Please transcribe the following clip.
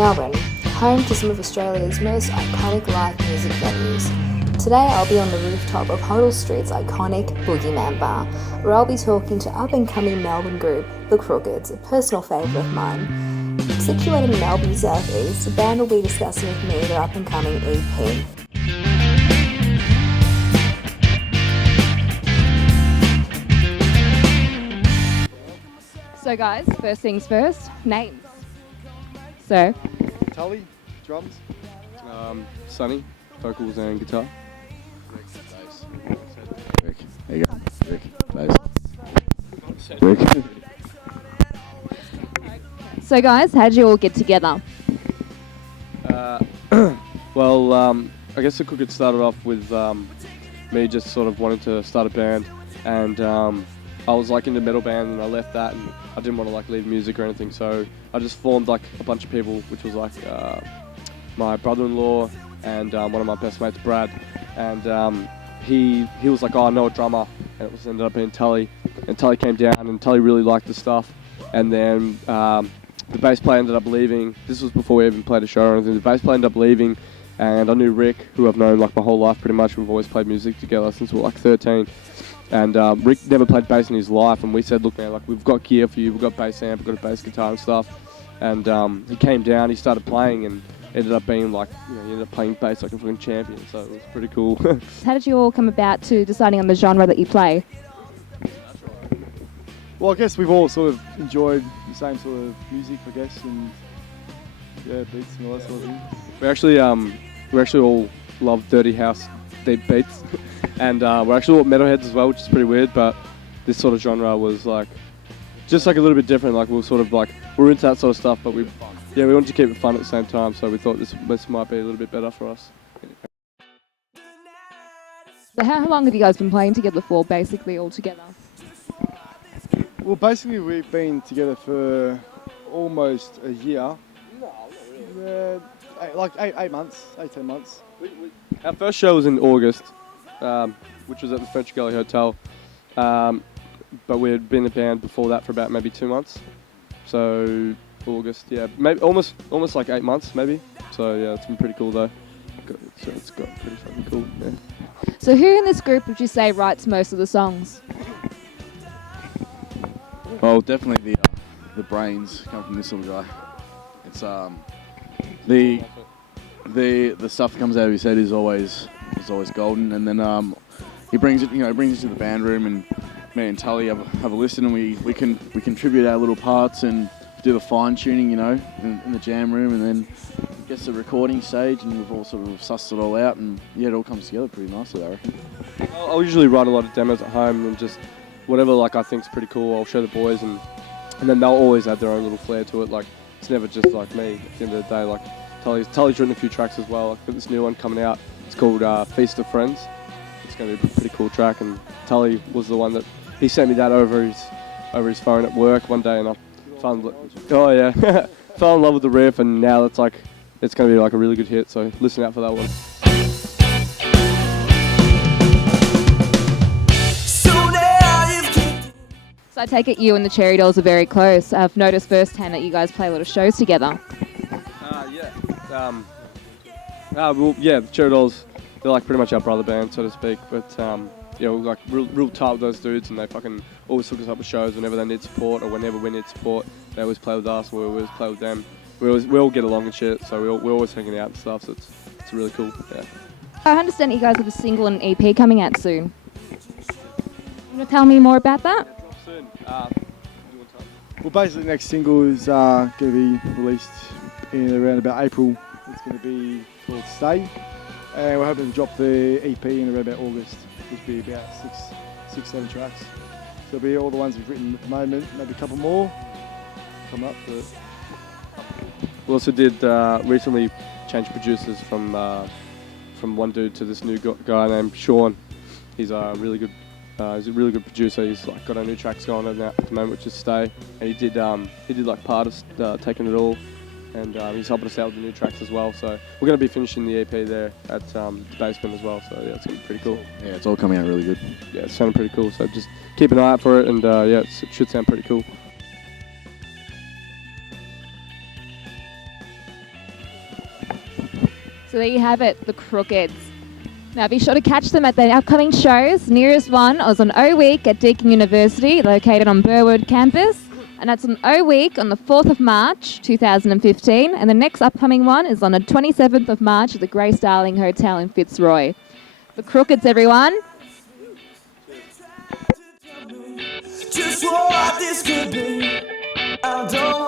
Melbourne, home to some of Australia's most iconic live music venues. Today I'll be on the rooftop of Hoddle Street's iconic Boogeyman Bar, where I'll be talking to up-and-coming Melbourne group The Crookeds, a personal favourite of mine. Situated in Melbourne South East, the band will be discussing with me their up-and-coming EP. So guys, first things first, names. So, Tully, drums. Sonny, vocals and guitar. Rick, there you go. Rick, bass. Rick. so guys, how did you all get together? I guess the Crooked started off with me just sort of wanting to start a band, and I was like in the metal band, and I left that, and I didn't want to like leave music or anything, so I just formed like a bunch of people, which was like my brother-in-law and one of my best mates, Brad, and he was like, oh, I know a drummer, and it was ended up being Tully, and Tully came down, and Tully really liked the stuff, and then the bass player ended up leaving. This was before we even played a show or anything. The bass player ended up leaving, and I knew Rick, who I've known like my whole life pretty much. We've always played music together since we were like 13. And Rick never played bass in his life, and we said, look man, like we've got gear for you, we've got bass amp, we've got a bass guitar and stuff. And he came down, he started playing, and ended up being like, he ended up playing bass like a fucking champion, so it was pretty cool. How did you all come about to deciding on the genre that you play? Well, I guess we've all sort of enjoyed the same sort of music, I guess, and yeah, beats and all that sort of thing. We actually all love dirty house, deep beats, and we're actually all metalheads as well, which is pretty weird. But this sort of genre was like just like a little bit different. Like we were sort of like we're into that sort of stuff, but we wanted to keep it fun at the same time. So we thought this might be a little bit better for us. So how long have you guys been playing together for, basically all together? Well, basically we've been together for almost a year. Like 8 months, 18 months. Our first show was in August, which was at the French Gully Hotel. But we had been a band before that for about maybe 2 months. So August, yeah, maybe almost like 8 months, maybe. So yeah, it's been pretty cool though. It's got pretty fucking cool. Yeah. So who in this group would you say writes most of the songs? Well, definitely the brains come from this little guy. It's the stuff that comes out of his head is always golden, and then he brings it to the band room, and me and Tully have a listen, and we contribute our little parts and do the fine tuning, in the jam room, and then it gets to the recording stage, and we've all sort of sussed it all out, and yeah, it all comes together pretty nicely, I reckon. I'll usually write a lot of demos at home, and just whatever like I think's pretty cool, I'll show the boys, and then they'll always add their own little flair to it. Like it's never just like me. At the end of the day, like Tully's written a few tracks as well. I've got this new one coming out. It's called Feast of Friends. It's going to be a pretty cool track, and Tully was the one that he sent me that over his phone at work one day, and I fell in love with the riff, and now it's going to be like a really good hit. So listen out for that one. So I take it you and the Cherry Dolls are very close. I've noticed firsthand that you guys play a lot of shows together. The Cherry Dolls, they're like pretty much our brother band, so to speak. But we're like real tight with those dudes, and they fucking always hook us up with shows whenever they need support, or whenever we need support. They always play with us, we always play with them. We all get along and shit, so we're always hanging out and stuff. So it's really cool. Yeah. I understand that you guys have a single and an EP coming out soon. You want to tell me more about that? Soon. Well, basically the next single is going to be released in around about April. It's going to be called Stay, and we're hoping to drop the EP in around about August, which will be about 7 tracks. So it'll be all the ones we've written at the moment, maybe a couple more come up. But We also did recently change producers from one dude to this new guy named Sean. He's a really good producer. He's like got our new tracks going on at the moment, which is Stay, and he did like part of Taking It All, and he's helping us out with the new tracks as well. So we're going to be finishing the EP there at the basement as well. So yeah, it's going to be pretty cool. Yeah, it's all coming out really good. Yeah, it's sounding pretty cool. So just keep an eye out for it, and it should sound pretty cool. So there you have it, the Crookeds. Now be sure to catch them at their upcoming shows. Nearest one was on O Week at Deakin University, located on Burwood campus. And that's on O Week on the 4th of March 2015. And the next upcoming one is on the 27th of March at the Grace Darling Hotel in Fitzroy. The Crookeds, everyone. Just what this could be. I don't